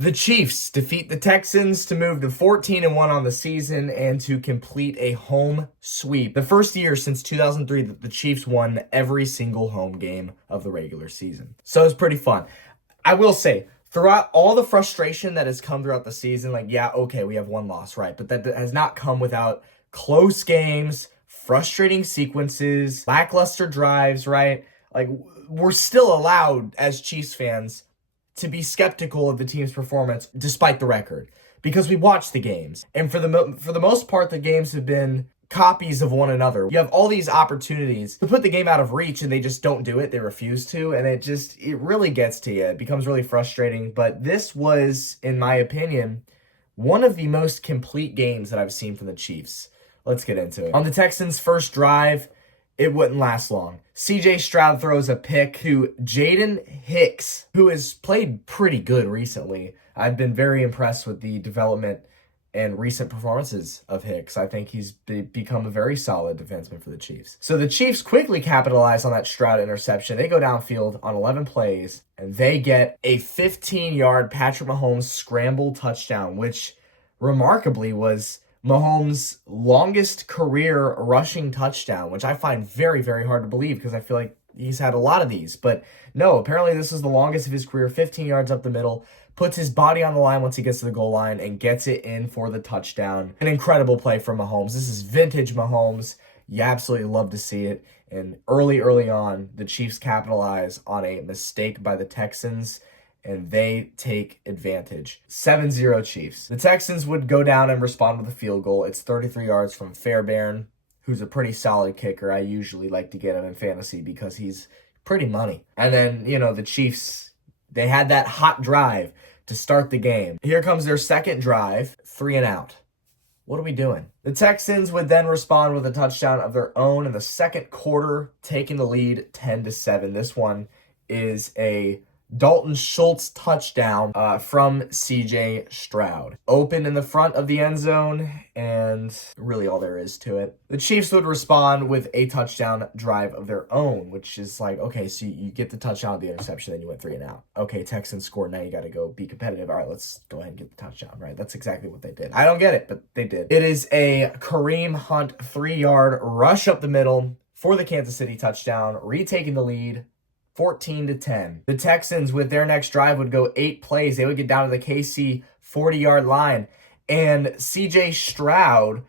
The Chiefs defeat the Texans to move to 14-1 on the season and to complete a home sweep. The first year since 2003 that the Chiefs won every single home game of the regular season. So it's pretty fun. I will say, throughout all the frustration that has come throughout the season, like, yeah, okay, we have one loss, right? But that has not come without close games, frustrating sequences, lackluster drives, right? Like, we're still allowed as Chiefs fans to be skeptical of the team's performance despite the record, because we watch the games, and for the most part the games have been copies of one another. You have all these opportunities to put the game out of reach and they just don't do it. They refuse to, and it really gets to you. It becomes really frustrating. But this was, in my opinion, one of the most complete games that I've seen from the Chiefs. Let's get into it. On the Texans' first drive, it wouldn't last long. C.J. Stroud throws a pick to Jaden Hicks, who has played pretty good recently. I've been very impressed with the development and recent performances of Hicks. I think he's become a very solid defenseman for the Chiefs. So the Chiefs quickly capitalize on that Stroud interception. They go downfield on 11 plays, and they get a 15-yard Patrick Mahomes scramble touchdown, which remarkably was Mahomes' longest career rushing touchdown, which I find very, very hard to believe because I feel like he's had a lot of these. But no, apparently this is the longest of his career, 15 yards up the middle, puts his body on the line once he gets to the goal line and gets it in for the touchdown. An incredible play from Mahomes. This is vintage Mahomes. You absolutely love to see it. And early on, the Chiefs capitalize on a mistake by the Texans, and they take advantage. 7-0 Chiefs. The Texans would go down and respond with a field goal. It's 33 yards from Fairbairn, who's a pretty solid kicker. I usually like to get him in fantasy because he's pretty money. And then, the Chiefs, they had that hot drive to start the game. Here comes their second drive, 3 and out. What are we doing? The Texans would then respond with a touchdown of their own in the second quarter, taking the lead 10-7. This one is a Dalton Schultz touchdown from C.J. Stroud. Open in the front of the end zone, and really all there is to it. The Chiefs would respond with a touchdown drive of their own, which is like, okay, so you get the touchdown of the interception, then you went 3 and out. Okay, Texans scored, now you got to go be competitive. All right, let's go ahead and get the touchdown, right? That's exactly what they did. I don't get it, but they did. It is a Kareem Hunt 3-yard rush up the middle for the Kansas City touchdown, retaking the lead 14-10. The Texans, with their next drive, would go 8 plays. They would get down to the KC 40-yard line, and C.J. Stroud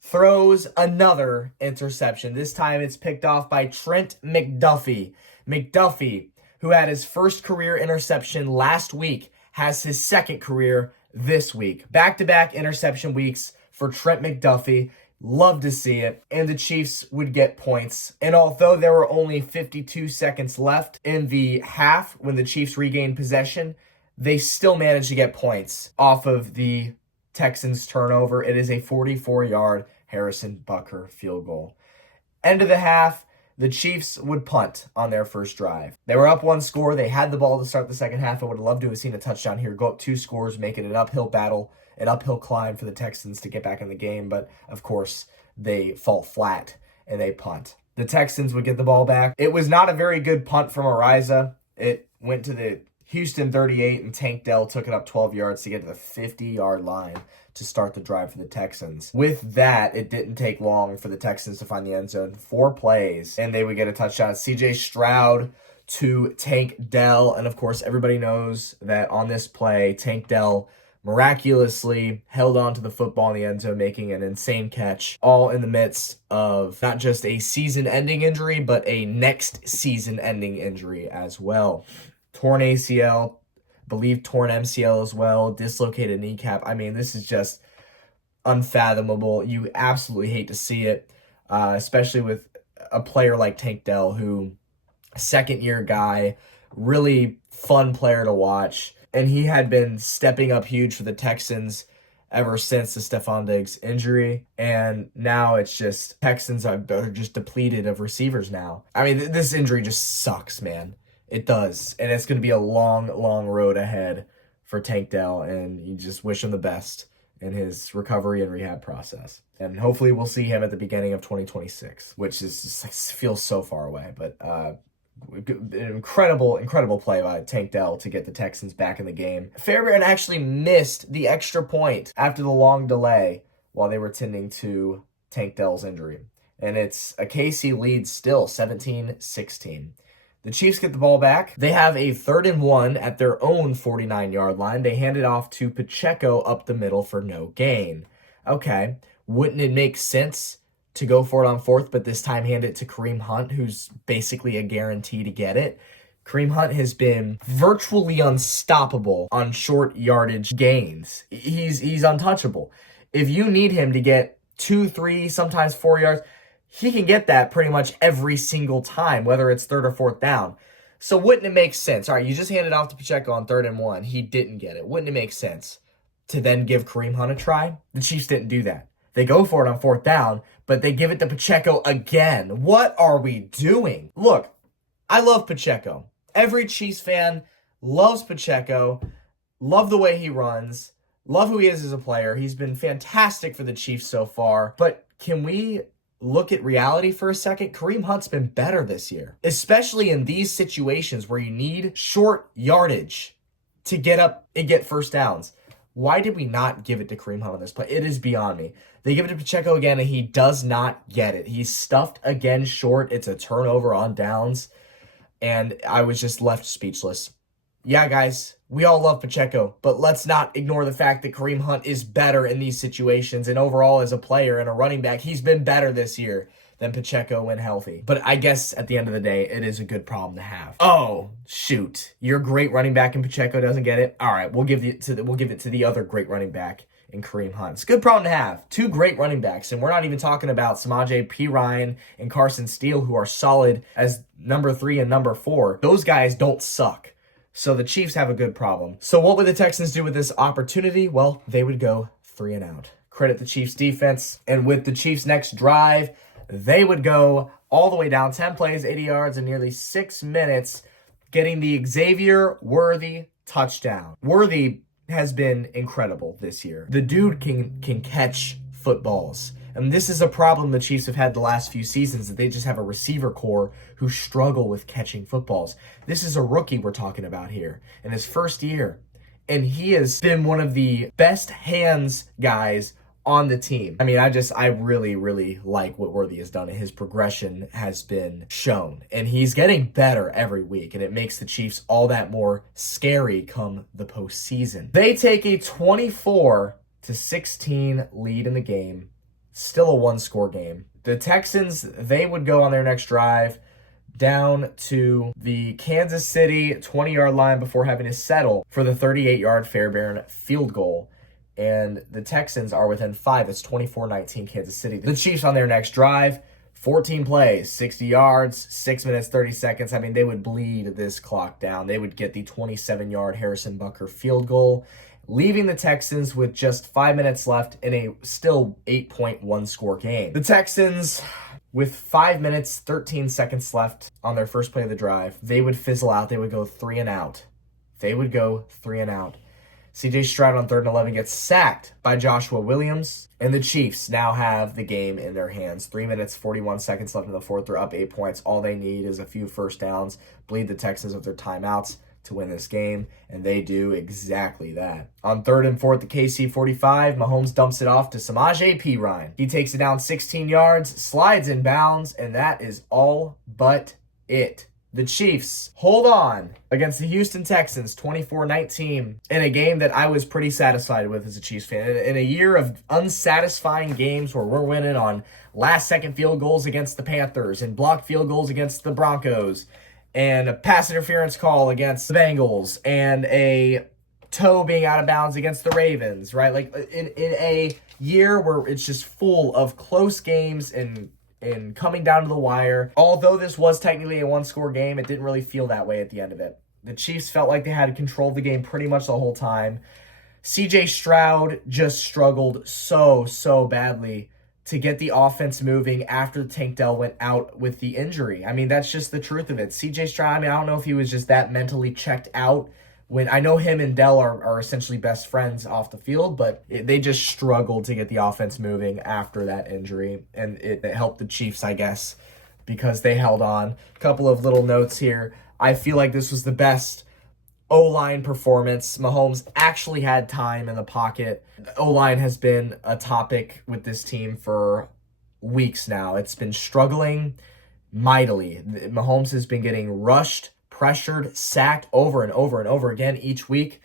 throws another interception. This time it's picked off by Trent McDuffie. McDuffie, who had his first career interception last week, has his second career this week. Back-to-back interception weeks for Trent McDuffie. Love to see it. And the Chiefs would get points. And although there were only 52 seconds left in the half when the Chiefs regained possession, they still managed to get points off of the Texans' turnover. It is a 44-yard Harrison Butker field goal. End of the half, the Chiefs would punt on their first drive. They were up 1 score. They had the ball to start the second half. I would have loved to have seen a touchdown here, go up 2 scores, make it an uphill battle, an uphill climb for the Texans to get back in the game. But, of course, they fall flat and they punt. The Texans would get the ball back. It was not a very good punt from Ariza. It went to the Houston 38, and Tank Dell took it up 12 yards to get to the 50-yard line to start the drive for the Texans. With that, it didn't take long for the Texans to find the end zone. 4 plays, and they would get a touchdown. C.J. Stroud to Tank Dell, and of course, everybody knows that on this play, Tank Dell miraculously held on to the football in the end zone, making an insane catch, all in the midst of not just a season-ending injury, but a next season-ending injury as well. Torn ACL, believe torn MCL as well, dislocated kneecap. I mean, this is just unfathomable. You absolutely hate to see it, especially with a player like Tank Dell, who, second-year guy, really fun player to watch. And he had been stepping up huge for the Texans ever since the Stephon Diggs injury. And now it's just Texans are just depleted of receivers now. I mean, this injury just sucks, man. It does. And it's going to be a long, long road ahead for Tank Dell. And you just wish him the best in his recovery and rehab process. And hopefully we'll see him at the beginning of 2026, which is just, feels so far away. But An incredible play by Tank Dell to get the Texans back in the game. Fairbairn actually missed the extra point after the long delay while they were tending to Tank Dell's injury. And it's a KC lead still, 17-16. The Chiefs get the ball back. They have a 3rd and 1 at their own 49-yard line. They hand it off to Pacheco up the middle for no gain. Okay, wouldn't it make sense to go for it on 4th, but this time hand it to Kareem Hunt, who's basically a guarantee to get it? Kareem Hunt has been virtually unstoppable on short yardage gains. He's untouchable. If you need him to get 2, 3, sometimes 4 yards, he can get that pretty much every single time, whether it's 3rd or 4th down. So wouldn't it make sense? All right, you just handed off to Pacheco on 3rd and 1. He didn't get it. Wouldn't it make sense to then give Kareem Hunt a try? The Chiefs didn't do that. They go for it on 4th down, but they give it to Pacheco again. What are we doing? Look, I love Pacheco. Every Chiefs fan loves Pacheco, love the way he runs, love who he is as a player. He's been fantastic for the Chiefs so far. But can we look at reality for a second? Kareem Hunt's been better this year, especially in these situations where you need short yardage to get up and get first downs. Why did we not give it to Kareem Hunt on this play? It is beyond me. They give it to Pacheco again, and he does not get it. He's stuffed again short. It's a turnover on downs, and I was just left speechless. Yeah, guys, we all love Pacheco, but let's not ignore the fact that Kareem Hunt is better in these situations, and overall as a player and a running back, he's been better this year than Pacheco when healthy. But I guess at the end of the day, it is a good problem to have. Oh, shoot. Your great running back in Pacheco doesn't get it? All right, we'll give it to the other great running back in Kareem Hunt. It's a good problem to have. 2 great running backs, and we're not even talking about Samaje Perine and Carson Steele, who are solid as number 3 and number 4. Those guys don't suck. So the Chiefs have a good problem. So what would the Texans do with this opportunity? Well, they would go 3 and out. Credit the Chiefs defense. And with the Chiefs' next drive, they would go all the way down 10 plays, 80 yards, in nearly 6 minutes, getting the Xavier Worthy touchdown. Worthy has been incredible this year. The dude can catch footballs. And this is a problem the Chiefs have had the last few seasons, that they just have a receiver core who struggle with catching footballs. This is a rookie we're talking about here in his first year. And he has been one of the best hands guys on the team. I mean, I really like what Worthy has done, and his progression has been shown. And he's getting better every week, and it makes the Chiefs all that more scary come the postseason. They take a 24-16 lead in the game. Still a 1-score game. The Texans, they would go on their next drive down to the Kansas City 20-yard line before having to settle for the 38-yard Fairbairn field goal. And the Texans are within 5. It's 24-19 Kansas City. The Chiefs on their next drive, 14 plays, 60 yards, 6 minutes, 30 seconds. I mean, they would bleed this clock down. They would get the 27-yard Harrison Butker field goal, leaving the Texans with just 5 minutes left in a still 8.1 score game. The Texans, with 5 minutes, 13 seconds left on their first play of the drive, they would fizzle out. They would go 3 and out. C.J. Stroud on 3rd and 11 gets sacked by Joshua Williams, and the Chiefs now have the game in their hands. 3 minutes, 41 seconds left in the 4th. They're up 8 points. All they need is a few first downs, bleed the Texans of their timeouts to win this game, and they do exactly that. On 3rd and 4th, the KC 45, Mahomes dumps it off to Samaje Perine. He takes it down 16 yards, slides in bounds, and that is all but it. The Chiefs hold on against the Houston Texans 24-19 in a game that I was pretty satisfied with as a Chiefs fan. In a year of unsatisfying games where we're winning on last-second field goals against the Panthers and blocked field goals against the Broncos and a pass interference call against the Bengals and a toe being out of bounds against the Ravens, right? Like in a year where it's just full of close games and coming down to the wire. Although this was technically a 1-score game, it didn't really feel that way at the end of it. The Chiefs felt like they had control of the game pretty much the whole time. C.J. Stroud just struggled so badly to get the offense moving after Tank Dell went out with the injury. I mean, that's just the truth of it. C.J. Stroud, I mean, I don't know if he was just that mentally checked out. When I know him and Dell are essentially best friends off the field, but they just struggled to get the offense moving after that injury, and it helped the Chiefs, I guess, because they held on. A couple of little notes here. I feel like this was the best O-line performance. Mahomes actually had time in the pocket. O-line has been a topic with this team for weeks now. It's been struggling mightily. Mahomes has been getting rushed, pressured, sacked over and over and over again each week.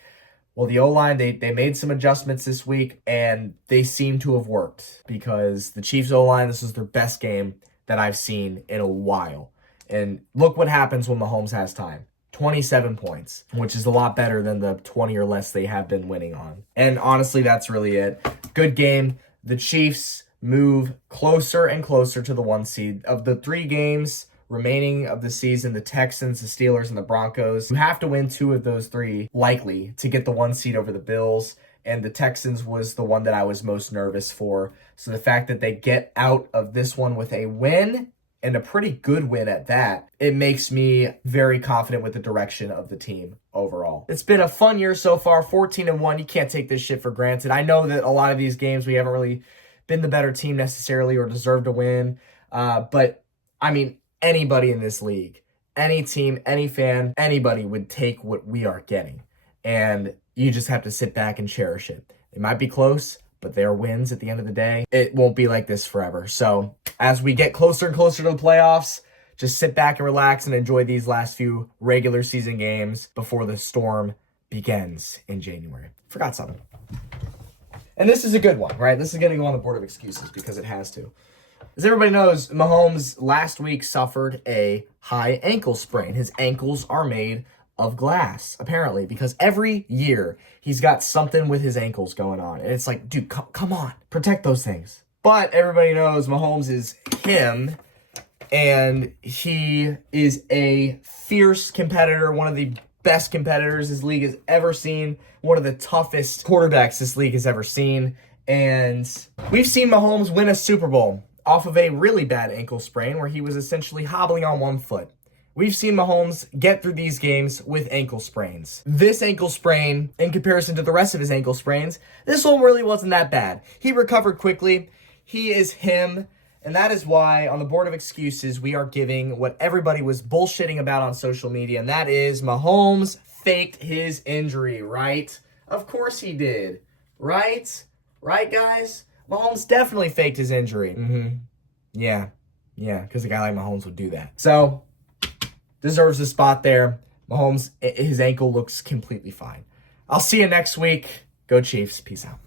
Well, the O-line, they made some adjustments this week, and they seem to have worked because the Chiefs O-line, this is their best game that I've seen in a while. And look what happens when Mahomes has time. 27 points, which is a lot better than the 20 or less they have been winning on. And honestly, that's really it. Good game. The Chiefs move closer and closer to the 1 seed. Of the 3 games remaining of the season, the Texans, the Steelers, and the Broncos, you have to win 2 of those 3 likely to get the 1 seed over the Bills. And the Texans was the one that I was most nervous for. So the fact that they get out of this one with a win, and a pretty good win at that, it makes me very confident with the direction of the team overall. It's been a fun year so far, 14-1. You can't take this shit for granted. I know that a lot of these games we haven't really been the better team necessarily or deserved to win. But, I mean, anybody in this league, any team, any fan, anybody would take what we are getting. And you just have to sit back and cherish it. It might be close, but they are wins at the end of the day. It won't be like this forever. So as we get closer and closer to the playoffs, just sit back and relax and enjoy these last few regular season games before the storm begins in January. Forgot something. And this is a good one, right? This is going to go on the board of excuses because it has to. As everybody knows, Mahomes last week suffered a high ankle sprain. His ankles are made of glass, apparently, because every year he's got something with his ankles going on. And it's like, dude, come on, protect those things. But everybody knows Mahomes is him, and he is a fierce competitor, one of the best competitors this league has ever seen, one of the toughest quarterbacks this league has ever seen. And we've seen Mahomes win a Super Bowl off of a really bad ankle sprain where he was essentially hobbling on one foot. We've seen Mahomes get through these games with ankle sprains. This ankle sprain, in comparison to the rest of his ankle sprains, this one really wasn't that bad. He recovered quickly. He is him. And that is why, on the board of excuses, we are giving what everybody was bullshitting about on social media, and that is Mahomes faked his injury, right? Of course he did. Right? Right, guys? Mahomes definitely faked his injury. Yeah, because a guy like Mahomes would do that. So, deserves a spot there. Mahomes, his ankle looks completely fine. I'll see you next week. Go Chiefs. Peace out.